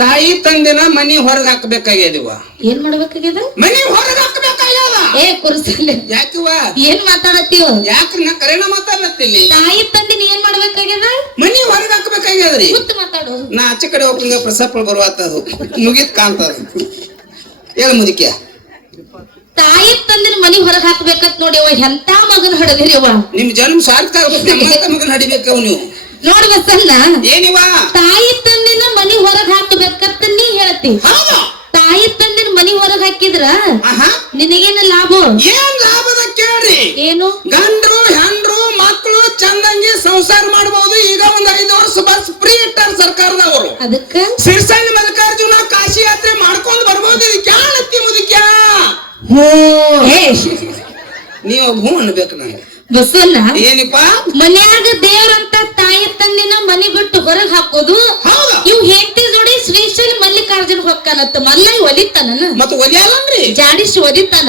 ತಾಯಿ ತಂದಿನ ಮನಿ ಹೊರಗ್ ಹಾಕ್ಬೇಕಾಗ್ಯದಿವ. ಏನ್ ಮಾಡ್ಬೇಕಾಗ್ಯದ? ಮನಿ ಹೊರಗ್ ಹಾಕ್ಬೇಕಾಗ್ಯದ. ಏ ಕುರ್ಸಲ್ಲ ಯಾಕಿವ ಏನ್ ಮಾತಾಡತ್ತೀವ? ಯಾಕ್ರಿ ನಾ ಕರೆನ ಮಾತಾಡ್ಲತ್ತಿಲ್ಲಿ. ತಾಯಿ ತಂದಿನ ಏನ್ ಮಾಡ್ಬೇಕಾಗ್ಯದ? ಮನಿ ಹೊರಗ್ ಹಾಕ್ಬೇಕಾಗ್ಯದ್ರಿ. ಕೂತ್ ಮಾತಾಡು. ನಾ ಆಚೆ ಕಡೆ ಹೋಗ್ದಂಗ ಪ್ರಸಪ್ಪಳು ಬರುವತ್ತದು ಮುಗಿತ್ ಕಾಣ್ತದ. ಹೇಳ ಮುದಿಕ್ಯ. ತಾಯಿ ತಂದಿನ ಮನಿ ಹೊರಗ್ ಹಾಕ್ಬೇಕಂತ ನೋಡಿ ಅವ ಎಂತ ಮಗನ್ ಹಡದಿರಿ ಅವ. ನಿಮ್ ಜನ್ಮ ಸಾರ್ಥಕ ಆಗ್ಬೇಕು. ಮಗನ್ ಹಡಿಬೇಕವ್ ನೀವು. ನೋಡ್ ಬಸನ್ನ ಏನಿವ ತಾಯಿ ತಂದಿನ ಮನಿ ಹೊರಗ್ ಹಾಕ್ಬೇಕಂತ ನೀ ಹೇಳ್ತಿ. ತಾಯಿ ತಂದಿನ ಮನಿ ಹೊರಗ್ ಹಾಕಿದ್ರ ನಿನಗೇನ ಲಾಭ? ಏನ್ ಲಾಭದ ಕೇಳ್ರಿ. ಏನು? ಗಂಡ್ರು ಹೆಂಡ್ರು ಮಕ್ಕಳು ಚಂದಂಗಿ ಸಂಸಾರ ಮಾಡಬಹುದು. ಈಗ ಒಂದ್ 5 ವರ್ಷ ಬಸ್ ಫ್ರೀ ಇಟ್ಟಾರ ಸರ್ಕಾರದವರು. ಅದಕ್ಕ ಸಿರ್ಸಳ್ಳಿ ಮಲ್ಲಿಕಾರ್ಜುನ ಕಾಶಿ ಯಾತ್ರೆ ಮಾಡ್ಕೊಂಡ್ ಬರ್ಬೋದು. ಇದಕ್ಕೆ ಯಾಣತ್ತಿ ಮುದಿಕ್ಯ. ನೀವು ಹೂ ಅನ್ಬೇಕು ನಂಗೆ. ಬಸವಣ್ಣ ಏನಿಪ್ಪ ಮನ್ಯಾಗ ದೇವ್ರಂತ ತಾಯಿ ತಂದಿನ ಮನಿ ಬಿಟ್ಟು ಹೊರಗ್ ಹಾಕೋದು. ಇವ್ ಹೆಂಡತಿ ಜೋಡಿ ಶ್ರೀಶೈಲ ಮಲ್ಲಿಕಾರ್ಜುನ ಹೊಕ್ಕಾನತ್ತ ಮಲ್ಲ ಒಲಿತಾನ ಮತ್ತ ಒಲಿಯಲ್ಲನ್ರಿ ಜಾಡಿಸಿ ಒಲಿತಾನ.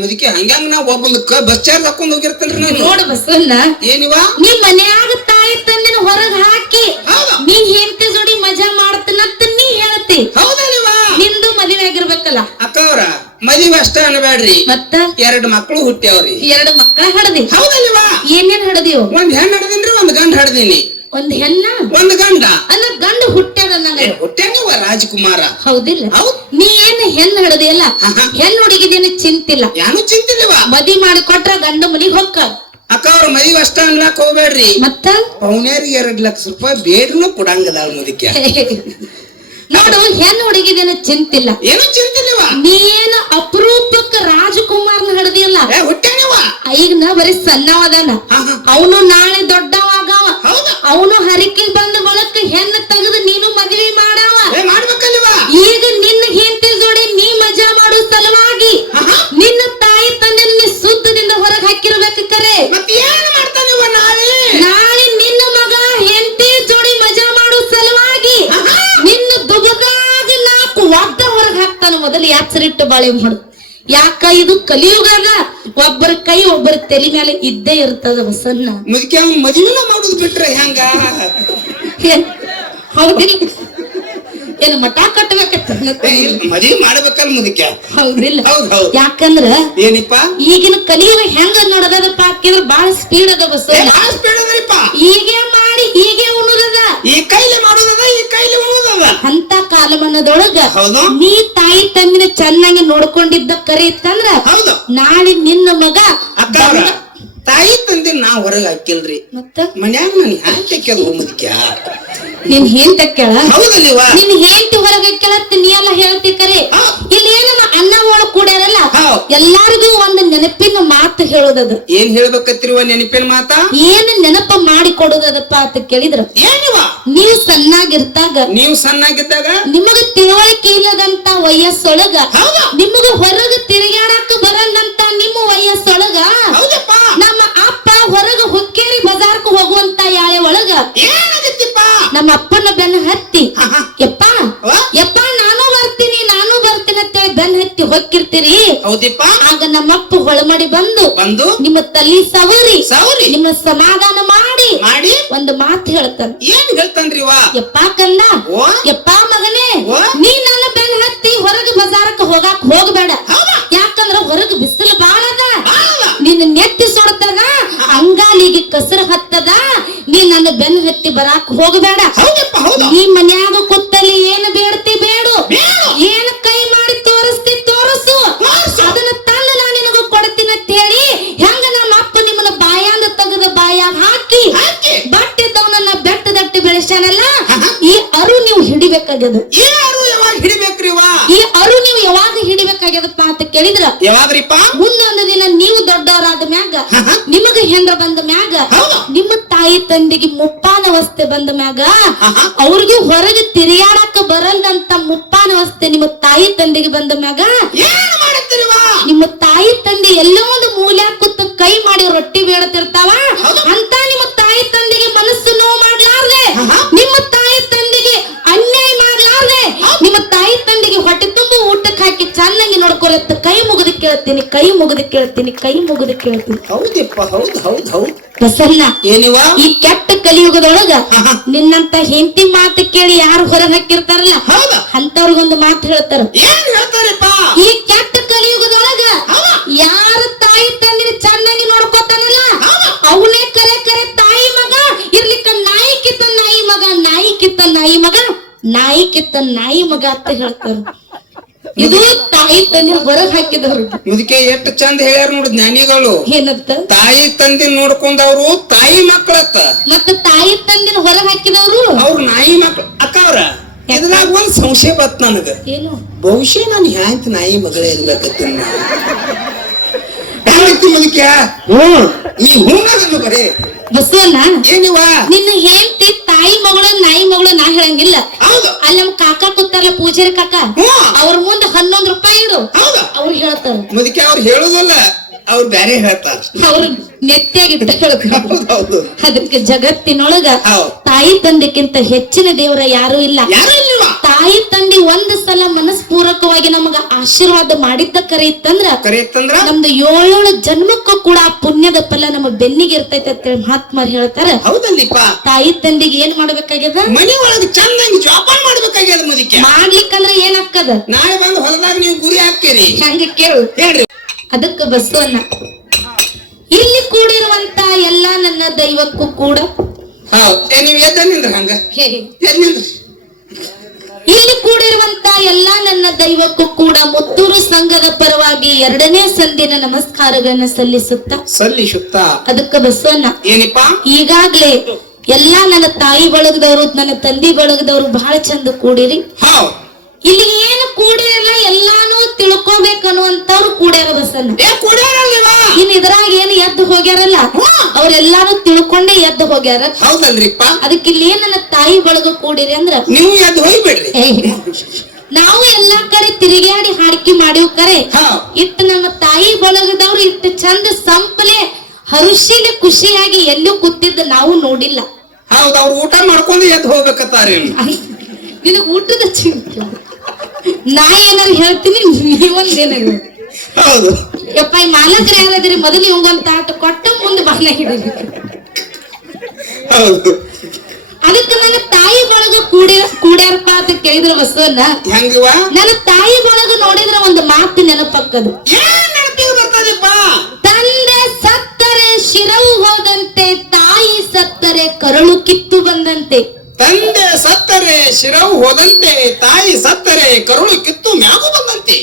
ಮುದಿಕೆ ಹಂಗ್ಯಾಂಗ ನಾ ಒಬ್ಬೊಂದಕ್ಕ ಬಸ್ ಚಾರ್ಜ್ ಹಾಕೊಂಡ್ ಹೋಗಿರ್ತೇನ್ರಿ ನಾನು. ನೋಡ ಬಸವಣ್ಣ ಏನಿವ ನೀ ಮನ್ಯಾಗ ತಾಯಿ ತಂದಿನ ಹೊರಗ್ ಹಾಕಿ ನೀ ಹೆಂಡತಿ ಜೋಡಿ ಮಜಾ ಮಾಡ್ತನಂತ ನೀ ಹೇಳ್ತಿ. ಹೌದಲ್ವ? ನಿಂದು ಮದುವೆ ಆಗಿರ್ಬೇಕಲ್ಲ ಅಕ್ಕವ್ರ. ಮದುವೆ ಅಷ್ಟ ಅನ್ಬೇಡ್ರಿ, ಮತ್ತ 2 ಮಕ್ಕಳು ಹುಟ್ಟ್ಯಾವ್ರಿ. 2 ಮಕ್ಕಳ ಹಡದಿ. ಹೌದಲ್ವಾ? ಏನೇನ್ ಹಡದಿವ್? ಒಂದ್ ಹೆಣ್ಣು ಹಡದಿನ್ರಿ, ಒಂದ್ ಗಂಡ ಹಡದೀನಿ. ಒಂದ್ ಹೆಣ್ಣ ಒಂದ್ ಗಂಡ. ಅಲ್ಲ ಗಂಡ ಹುಟ್ಟ್ಯಾರ ನಂಗ ಹುಟ್ಟ್ಯಾನಿವ ರಾಜಕುಮಾರ. ಹೌದಿಲ್ಲ? ನೀ ಏನ್ ಹೆಣ್ಣು ಹಡದಿಯಲ್ಲ, ಹೆಣ್ಣು ಹುಡುಗಿದೇನು ಚಿಂತಿಲ್ಲ. ಯಾನು ಚಿಂತಿಲ್ವ? ಮದಿ ಮಾಡಿ ಕೊಟ್ರ ಗಂಡ ಮನಿಗ್ ಹೊಕ್ಕ. ಅಕ್ಕ ಅವ್ರ ಮದುವೆ ಅಷ್ಟ ಅನ್ಲಾಕ್ ಹೋಗ್ಬೇಡ್ರಿ. ಮತ್ತ ಪೌನ್ಯಾರಿಗೆ 2 ಲಕ್ಷ ರೂಪಾಯಿ ಬೇಡ್ರು ಕೊಡಂಗದಾಳ ಮುದಿಕೆ. ನೋಡು ಹೆಣ್ಣು ಹುಡುಗಿದೇನು ಚಿಂತಿಲ್ಲ. ಏನು ಚಿಂತಿಲ್ವ? ನೀನು ಅಪರೂಪಕ್ಕ ರಾಜಕುಮಾರ್ನ ಹಡದಿಯಲ್ಲ, ಹುಟ್ಟ್ಯಾನಿವ. ಈಗನ ಬರೀ ಸಣ್ಣವದಾನ. ಅವನು ನಾಳೆ ದೊಡ್ಡವಾಗವ. ಅವನು ಹರಿಕೆ ಬಂದ ಬಳಕ ಹೆಣ್ಣು ತೆಗೆದು ನೀನು ಮದುವೆ ಮಾಡವ. ಮಾಡ್ಬೇಕಲ್ವ? ಈಗ ನಿನ್ನ ಹೆಂಡತಿ ಜೋಡಿ ನೀ ಮಜಾ ಮಾಡೋ ಸಲುವಾಗಿ ನಿನ್ನ ತಾಯಿ ತಂದೆ ಸುದ್ದದಿಂದ ಹೊರಗೆ ಹಾಕಿರ್ಬೇಕು. ಕರೆ ಏನ್ ಮಾಡ್ತಾನಿವ? ನಾಳೆ ನಿನ್ನ ಮಗ ಹೆಂಡತಿ ಜೋಡಿ ಮಜಾ ಮಾಡೋ ಸಲುವಾಗಿ ನಿನ್ನ ದುಬದಾಗ 4 ಒದ್ದ ಹೊರಗೆ ಹಾಕ್ತಾನ. ಮೊದಲು ಯಾಚರಿಟ್ಟು ಬಾಳೆ ಮಾಡು. ಯಾಕ ಇದು ಕಲಿಯುಗಾಗ ಒಬ್ಬರ ಕೈ ಒಬ್ಬರ ತಲೆ ಮೇಲೆ ಇದ್ದೇ ಇರ್ತದ. ಬಸನ್ನ ಮುದುಕಿ ಅವ್ನ ಮದುವೆನ ಮಾಡುದು ಬಿಟ್ರೆ ಹೆಂಗ? ಹೌದಿಲ್ಲ? ಏನು ಮಠ ಕಟ್ಟಬೇಕತ್ತ ಮದುವೆ ಮಾಡ್ಬೇಕಲ್ಲ ಮುದುಕ್ಯ. ಹೌದಿಲ್ಲ? ಹೌದ್. ಯಾಕಂದ್ರ ಏನಿಪ್ಪ ಈಗಿನ ಕಲಿಯುಗ ಹೆಂಗ ನೋಡದಪ್ಪ ಹಾಕಿದ್ರ ಬಾಳ ಸ್ಪೀಡ್ ಅದ. ಬಸನ್ನ ಸ್ಪೀಡ್ ಅದರಿಪ್ಪ. ಹೀಗೆ ಮಾಡಿ ಹೀಗೆ ಉಣ್ಣುದದ. ಈ ಕೈಲಿ ಮಾಡುದದ, ಈ ಕೈಲಿ ಉಣ್ಣುದದ. ಅಂತ ಕಾಲಮಾನದೊಳಗ ಹೌದು. ನೀ ತಾಯಿ ತಂದಿನ ಚೆನ್ನಾಗಿ ನೋಡ್ಕೊಂಡಿದ್ದ ಕರೆ ಇತ್ತಂದ್ರ ಹೌದು. ನಾಳೆ ನಿನ್ನ ಮಗ ಅಕ್ಕ ತಾಯಿ ತಂದೆ ನಾ ಹೊರಗೆ ಹಾಕಿಲ್ರಿ. ಮತ್ತ ಮನ್ಯಾಗ ನನ್ ಹ್ಯಾಂಗ ಮುದುಕ್ಯ. ನಿನ್ ಹೆಂತ ಕೇಳ. ಹೌದಲ್ಲಿವ? ನಿನ್ ಹೆಂಡತಿ ಹೊರಗೆ ಕೇಳತ್ತ ನೀ ಎಲ್ಲ ಹೇಳ್ತಿ ಕರೆ. ಇಲ್ಲಿ ಏನ ಅನ್ನ ಒಳಗ್ ಕೂಡ್ಯಾರಲ್ಲ ಎಲ್ಲಾರಿಗೂ ಒಂದು ನೆನಪಿನ ಮಾತು ಹೇಳೋದದು. ಏನ್ ಹೇಳ್ಬೇಕತ್ತಿರುವ ನೆನಪಿನ ಮಾತ? ಏನ್ ನೆನಪ ಮಾಡಿ ಕೊಡೋದಪ್ಪ ಅಂತ ಕೇಳಿದ್ರ ಏನಿವ? ನೀವು ಸಣ್ಣಾಗಿರ್ತಾಗ, ನೀವು ಸಣ್ಣಾಗಿದ್ದಾಗ ನಿಮಗ ತಿಳುವಳಿಕೆ ಇಲ್ಲದಂತ ವಯಸ್ಸೊಳಗ, ನಿಮಗ ಹೊರಗ ತಿರುಗಾಡಕ ಬರಲ್ಲಂತ ನಿಮ್ಮ ವಯಸ್ಸೊಳಗ ನಮ್ಮ ಅಪ್ಪ ಹೊರಗ ಹುಕ್ಕೇರಿ ಬಜಾರ್ಕ ಹೋಗುವಂತ ಯಾಳೆ ಒಳಗ ನಮ್ಮ ಅಪ್ಪನ ಬೆನ್ನ ಹತ್ತಿ ಯಪ್ಪ ಯಪ್ಪ ನಾನು ಬರ್ತೀನಿ ಅಂತೇಳಿ ಬೆನ್ನ ಹತ್ತಿ ಹೊಕ್ಕಿರ್ತೀರಿ. ಆಗ ನಮ್ಮಪ್ಪ ಹೊಳಮಡಿ ಬಂದು ನಿಮ್ಮ ತಲಿ ಸವರಿ ನಿಮ್ಮ ಸಮಾಧಾನ ಮಾಡಿ ಒಂದು ಮಾತು ಹೇಳ್ತಾನ. ಏನ್ ಹೇಳ್ತಾನ್ರಿ? ಯಪ್ಪ ಕಂದ, ಯಪ್ಪ ಮಗನೇ, ನೀ ನನ್ನ ಬೆನ್ನ ಹತ್ತಿ ಹೊರಗ ಬಜಾರಕ್ಕೆ ಹೋಗಬೇಡ. ಯಾಕಂದ್ರ ಹೊರಗ ಬಿಸಿಲು ಬಾಳದ, ನಿನ್ನ ನೆತ್ತಿ ಸುಡ್ತದ, ಅಂಗಾಲಿಗೆ ಕಸರು ಹತ್ತದ. ನೀ ನನ್ನ ಬೆನ್ನ ಹತ್ತಿ ಬರಾಕ್ ಹೋಗಬೇಡ. ಈ ಮನ್ಯಾಗ ಕೂತಲ್ಲಿ ಏನು ಬೇಡ್ತಿ ಬೇಡು, ಏನು ಕೈ ಮಾಡಿ ತೋರಿಸ್ತಿ ತೋರಿಸು, ಅದನ್ನ ತಂದು ನಾ ನಿನಗ ಕೊಡ್ತೀನಿ ಅಂತ ಹೇಳಿ ಹೆಂಗ ನಮ್ಮ ಅಪ್ಪ ನಿಮ್ಮನ್ನ ಬಾಯಾಂದ ತೆಗೆದ ಬಾಯಾಗ ಹಾಕಿ ಬಟ್ಟಿದ್ದವನನ್ನ ಬೆಟ್ಟದಟ್ಟಿ ಬೆಳೆಸ್ಯಾನಲ್ಲ, ಈ ಅರು ನೀವು ಹಿಡಿಬೇಕಾಗ್ಯದ. ಈ ಅರು ನೀವು ಯಾವಾಗ ಹಿಡಿಬೇಕಾಗ್ಯದಪ್ಪ ಅಂತ ಕೇಳಿದ್ರ ಮುಂದೊಂದು ದಿನ ನೀವು ದೊಡ್ಡವರಾದ ಮ್ಯಾಗ, ನಿಮಗ ಹೆಂಡ್ರ ಬಂದ ಮ್ಯಾಗ, ನಿಮ್ಮ ತಾಯಿ ತಂದೆಗೆ ಮುಪ್ಪಾನವಸ್ಥೆ ಬಂದ ಮ್ಯಾಗ, ಅವ್ರಿಗೆ ಹೊರಗೆ ತಿರುಗಾಡಕ ಬರಲ್ದಂತ ಮುಪ್ಪಾನವಸ್ಥೆ ನಿಮ್ಮ ತಾಯಿ ತಂದೆಗೆ ಬಂದ ಮ್ಯಾಗ ನಿಮ್ಮ ತಾಯಿ ತಂದೆ ಎಲ್ಲೋ ಒಂದು ಮೂಲೆ ಕೂತ ಕೈ ಮಾಡಿ ರೊಟ್ಟಿ ಬೇಡತಿರ್ತಾವ. ಅಂತ ನಿಮ್ಮ ತಾಯಿ ತಂದೆಗೆ ಮನಸ್ಸು ನೋವು ಮಾಡ್ಲಾರ್ದೆ, ನಿಮ್ಮ ತಾಯಿ ತಂದೆಗೆ ಅನ್ಯಾಯ ಮಾಡ್ಲಾರ್ದೆ, ನಿಮ್ಮ ತಾಯಿ ತಂದೆಗೆ ಹೊಟ್ಟೆ ತುಂಬ ಊಟಕ್ಕೆ ಹಾಕಿ ಚೆನ್ನಾಗಿ ನೋಡ್ಕೊ ಕೊರತ್ತ ಕೈ ಮುಗಿದು ಕೇಳ್ತೀನಿ, ಕೈ ಮುಗಿದು ಕೇಳ್ತೀನಿ, ಕೈ ಮುಗಿದು ಕೇಳ್ತೀನಿ. ಹೌದಪ್ಪ, ಹೌದು ಬಸಣ್ಣ, ಏನಿವ ಈ ಕೆಟ್ಟ ಕಲಿಯುಗದೊಳಗ ನಿನ್ನಂತ ಹೆಂಡತಿ ಮಾತು ಕೇಳಿ ಯಾರು ಹೊರ ಹಾಕಿರ್ತಾರಲ್ಲ ಹೌದಾ ಅಂತವ್ರಿಗೊಂದು ಮಾತು ಹೇಳ್ತಾರ. ಏನ್ ಹೇಳ್ತಾರಪ್ಪ? ಈ ಕೆಟ್ಟ ಕಲಿಯುಗದೊಳಗ ಯಾರ ತಾಯಿ ತಂದಿನ ಚೆನ್ನಾಗಿ ನೋಡ್ಕೋತಾನಲ್ಲ ಅವನೇ ಕರೆ ಕರೆ ತಾಯಿ ಮಗ ಇರ್ಲಿಕ್ಕ ನಾಯಿ ಕಿತ್ತ ನಾಯಿ ಮಗ, ನಾಯಿ ಕಿತ್ತ ನಾಯಿ ಮಗ, ನಾಯಿ ಕಿತ್ತ ನಾಯಿ ಮಗ ಅಂತ ಹೇಳ್ತಾರ. ಇದು ತಾಯಿ ತಂದಿನ ಹೊರಗ್ ಹಾಕಿದವ್ರು. ಮುದಕ್ಕೆ ಎಷ್ಟು ಚಂದ ಹೇಳ್ಯಾರ ನೋಡು ಜ್ಞಾನಿಗಳು. ಏನಂತ? ತಾಯಿ ತಂದಿ ನೋಡ್ಕೊಂಡವ್ರು ತಾಯಿ ಮಕ್ಕಳತ್ತ, ಮತ್ತ ತಾಯಿ ತಂದಿನ ಹೊರಗ್ ಹಾಕಿದವ್ರು ಅವ್ರ ನಾಯಿ ಮಕ್ಳು ಅಕ್ಕವ್ರ. ಇದ್ರಾಗ ಒಂದ್ ಸಂಶಯ ಬತ್ ನನಗ, ಏನು ಬಹುಶಃ ನಾನು ಹ್ಯಾಂತ ನಾಯಿ ಮಗಳೇ ಇರ್ಬೇಕತ್ತೀನಿ. ಮುದಕ್ಯ ನೀ ಹೂನಾಗಲ್ಲ ಬರೇ ಬಸವಣ್ಣ, ಏನಿವ ನಿನ್ನ ಹೆಂಡತಿ ತಾಯಿ ಮಗಳು ನಾಯಿ ಮಗಳು ನಾ ಹೇಳಂಗಿಲ್ಲ. ಹೌದು ಅಲ್ಲಿ ನಮ್ ಕಾಕ ಕೂತಾರಲ್ಲ ಪೂಜಾರಿ ಕಾಕ, ಅವ್ರ ಮುಂದೆ 11 ರೂಪಾಯಿ ಇಡು, ಹೌದಾ ಅವ್ರು ಹೇಳ್ತಾರ. ಮುದಕ್ಕೆ ಅವ್ರು ಹೇಳುದಲ್ಲ, ಅವ್ರು ಬ್ಯಾರೆ ಹೇಳ್ತಾರ. ಅವ್ರು ನೆತ್ತಿಯಾಗಿದ್ದ ಹೇಳ್ತಾರ. ಹೌದು ಅದಕ್ಕೆ ಜಗತ್ತಿನೊಳಗ ಹೌದು. ತಾಯಿ ತಂದೆಕ್ಕಿಂತ ಹೆಚ್ಚಿನ ದೇವರ ಯಾರು ಇಲ್ಲ. ಯಾರು ಇಲ್ವಾ? ತಾಯಿ ತಂದೆ ಒಂದ್ ಸಲ ಮನಸ್ಪೂರ್ವಕವಾಗಿ ನಮಗ ಆಶೀರ್ವಾದ ಮಾಡಿದ್ದ ಕರೆ ಇತ್ತಂದ್ರ ಕರೆಯತ್ತಂದ್ರ ನಮ್ದು 7 ಜನ್ಮಕ್ಕೂ ಕೂಡ ಆ ಪುಣ್ಯದ ಫಲ ನಮ್ಮ ಬೆನ್ನಿಗೆ ಇರ್ತೈತೆ ಅಂತೇಳಿ ಮಹಾತ್ಮರು ಹೇಳ್ತಾರ. ಹೌದಲ್ಲಿಪ್ಪ, ತಾಯಿ ತಂದೆಗೆ ಏನ್ ಮಾಡ್ಬೇಕಾಗ್ಯದ? ಮನಿ ಒಳಗೆ ಚಂದಂಗಿ ಜೋಪಾನ ಮಾಡ್ಬೇಕಾಗ್ಯದ. ಮುದಕ್ಕೆ ಮಾಡ್ಲಿಕ್ಕಂದ್ರ ಏನ್ ಹಾಕದ? ನಾಳೆ ಬಂದು ಹೊಲದಾಗ ನೀವು ಗುರಿ ಹಾಕ್ತೀರಿ. ಹಂಗ ಕೇಳು ಹೇಳ್ರಿ. ಅದಕ್ಕ ಬಸವಣ್ಣ, ಇಲ್ಲಿ ಕೂಡಿರುವಂತ ಎಲ್ಲಾ ನನ್ನ ದೈವಕ್ಕೂ ಕೂಡ ಹೌದ್ ನೀವ್ ಎದ್ದ ನಿಂದ್ರ ಹಂಗ ಎದ್ ನಿಂದ್ರಿ. ಇಲ್ಲಿ ಕೂಡಿರುವಂತ ಎಲ್ಲಾ ನನ್ನ ದೈವಕ್ಕೂ ಕೂಡ ಮುತ್ತೂರು ಸಂಘದ ಪರವಾಗಿ 2ನೇ ಸಂದಿನ ನಮಸ್ಕಾರಗಳನ್ನ ಸಲ್ಲಿಸುತ್ತ ಅದಕ್ಕ ಬಸವಣ್ಣ, ಏನಿಪ್ಪ ಈಗಾಗ್ಲೇ ಎಲ್ಲಾ ನನ್ನ ತಾಯಿ ಬಳಗದವರು ನನ್ನ ತಂದೆ ಬಳಗದವರು ಬಹಳ ಚಂದ ಕೂಡಿರಿ. ಹೌದ್ ಇಲ್ಲಿ ಏನು ಕೂಡಿರಲ್ಲ ಎಲ್ಲಾನು ತಿಳ್ಕೊಬೇಕನ್ನುವಂತವ್ರು ಕೂಡ್ಯಾರ ಬಸಣ್ಣ. ಇನ್ ಇದ್ರಾಗ ಏನು ಎದ್ದು ಹೋಗ್ಯಾರಲ್ಲ ಅವ್ರೆಲ್ಲಾನು ತಿಳ್ಕೊಂಡೇ ಎದ್ದು ಹೋಗ್ಯಾರ. ಹೌದಲ್ರಿಪ್ಪ, ಅದಕ್ಕೆ ಇಲ್ಲಿ ಏನ್ ನನ್ನ ತಾಯಿ ಬಳಗ ಕೂಡಿರಿ ಅಂದ್ರ ನೀವು ಎದ್ದು ಹೋಗ್ಬೇಡ್ರಿ. ನಾವು ಎಲ್ಲಾ ಕಡೆ ತಿರುಗಾಡಿ ಹಾಡಿಕೆ ಮಾಡಿವ್ ಕರೆ ಇಟ್ಟು ನಮ್ಮ ತಾಯಿ ಬಳಗದವ್ರು ಇಟ್ಟು ಚಂದ ಸಂಪಲೆ ಹರುಷಿಲೆ ಖುಷಿಯಾಗಿ ಎಲ್ಲೂ ಕೂತಿದ್ದ ನಾವು ನೋಡಿಲ್ಲ. ಹೌದ್, ಅವ್ರು ಊಟ ಮಾಡ್ಕೊಂಡು ಎದ್ದು ಹೋಗ್ಬೇಕತ್ತಾರಿ. ನಿನಗ್ ಊಟದ ಚಿಂತೆ ನಾ ಏನಾರು ಹೇಳ್ತೀನಿ, ನೀವೊಂದೇನ. ಹೌದು ಯಪ್ಪ, ಈ ಮಾಲಕರು ಯಾರಾದ್ರಿ ಮೊದಲು ಇವಂಗೊಂದ್ ತಾಟ ಕೊಟ್ಟ ಮುಂದೆ ಬಾಲ ಹಿಡಿದ್ರಿ. ಹೌದು, ಅದಕ್ಕೆ ನನ್ನ ತಾಯಿ ಬಳಗ ಕೂಡ್ಯಾರಪ್ಪ ಅಂತ ಕೇಳಿದ್ರ ಬಸವನ್ನ, ಹೆಂಗಿವ ನನ್ನ ತಾಯಿ ಬಳಗ ನೋಡಿದ್ರ ಒಂದು ಮಾತು ನೆನಪಕ್ಕದು. ಏನ್ ನೆನಪಿಗೆ ಬರ್ತದಪ್ಪ? ತಂದೆ ಸತ್ತರೆ ಶಿರವು ಹೋದಂತೆ, ತಾಯಿ ಸತ್ತರೆ ಕರಳು ಕಿತ್ತು ಬಂದಂತೆ. ತಂದೆ ಸತ್ತರೆ ಶಿರವು ಹೋದಂತೆ, ತಾಯಿ ಸತ್ತರೆ ಕರುಳು ಕಿತ್ತು ಮ್ಯಾಗು ಬಂದಂತೆ.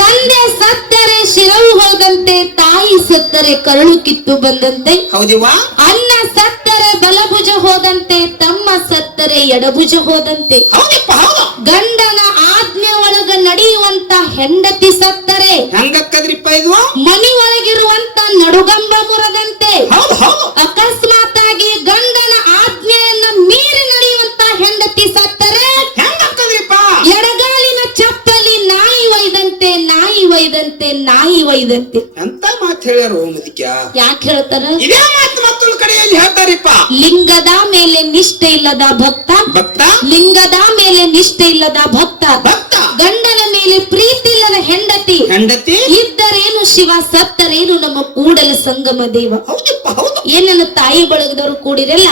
ತಂದೆ ಸತ್ತರೆ ಶಿರವು ಹೋದಂತೆ, ತಾಯಿ ಸತ್ತರೆ ಕರಳು ಕಿತ್ತು ಬಂದಂತೆ. ಹೌದಿವಾ? ಅನ್ನ ಸತ್ತರೆ ಬಲಭುಜ ಹೋದಂತೆ, ತಮ್ಮ ಸತ್ತರೆ ಎಡಭುಜ ಹೋದಂತೆ. ಹೌದಪ್ಪ, ಹೌದು. ಗಂಡನ ಆಜ್ಞೆ ಒಳಗ ನಡೆಯುವಂತ ಹೆಂಡತಿ ಸತ್ತರೆ ಹೆಂಗಕ್ಕದ್ರಿಪ್ಪ ಇದು? ಮನಿ ಒಳಗಿರುವಂತ ನಡುಗಂಬ ಮುರದಂತೆ. ಹೌದು ಹೌದು. ಅಕಸ್ಮಾತ್ ಆಗಿ ಗಂಡನ ಆಜ್ಞೆಯನ್ನ ಮೀರಿ ನಡೆಯುವಂತ ಹೆಂಡತಿ ಸತ್ತರೆ ಹೆಂಗಕ್ಕದ್ರಿಪ್ಪ? ಎಡಗಾಲಿನ ಚಪ್ಪಲಿ ನಾಯಿ ಒಯ್ದಂತೆ, ನಾಯಿ ಒಯ್ದಂತೆ, ನಾಯಿ ಒಯ್ದಂತೆ. ಅಂತ ಮಾತು ಹೇಳ್ಯಾರು ಮುದಿಕ್ಯ. ಯಾಕೆ ಹೇಳ್ತಾರ? ಇದೇ ಮಾತು ಮತ್ತೊಂದು ಕಡೆಯಲ್ಲಿ ಹೇಳ್ತಾರಿಪ್ಪ. ಲಿಂಗದ ಮೇಲೆ ನಿಷ್ಠೆ ಇಲ್ಲದ ಭಕ್ತ, ಭಕ್ತ ಲಿಂಗದ ಮೇಲೆ ನಿಷ್ಠೆ ಇಲ್ಲದ ಭಕ್ತ, ಭಕ್ತ ಗಂಡನ ಮೇಲೆ ಪ್ರೀತಿ ಇಲ್ಲದ ಹೆಂಡತಿ, ಹೆಂಡತಿ ಇದ್ದರೇನು ಶಿವ ಸತ್ತರೇನು ನಮ್ಮ ಕೂಡಲ ಸಂಗಮ ದೇವ. ಹೌದಪ್ಪ, ಹೌದು. ಏನನ್ನ ತಾಯಿ ಬಳಗದವ್ರು ಕೂಡಿರಲ್ಲ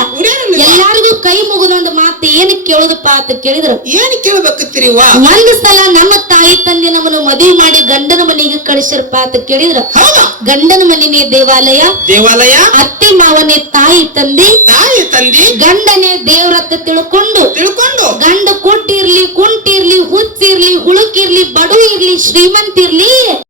ಎಲ್ಲಾರಿಗೂ ಕೈ ಮುಗಿದೊಂದು ಮಾತು ಏನ್ ಕೇಳುದಪ್ಪ ಅಂತ ಕೇಳಿದ್ರು, ಏನ್ ಕೇಳ್ಬೇಕತ್ತೀರಿ? ಒಂದ್ ಸಲ ನಮ್ಮ ತಾಯಿ ತಂದೆ ನಮ್ಮನ್ನು ಮದುವೆ ಮಾಡಿ ಗಂಡನ ಮನೆಗೆ ಕಳಿಸಿರಪ್ಪ ಅಂತ ಕೇಳಿದ್ರ, ಗಂಡನ ಮನೆನೇ ದೇವಾಲಯ, ದೇವಾಲಯ, ಅತ್ತೆ ಮಾವನೇ ತಾಯಿ ತಂದೆ, ತಾಯಿ ತಂದೆ, ಗಂಡನೇ ದೇವ್ರತ್ತ ತಿಳ್ಕೊಂಡು ಗಂಡ ಕೊಟ್ಟಿರ್ಲಿ ಕುಂಟಿರ್ಲಿ ಹುಚ್ಚಿರ್ಲಿ ಹುಳುಕಿರ್ಲಿ ಬಡು ಇರ್ಲಿ ಶ್ರೀಮಂತಿರ್ಲಿ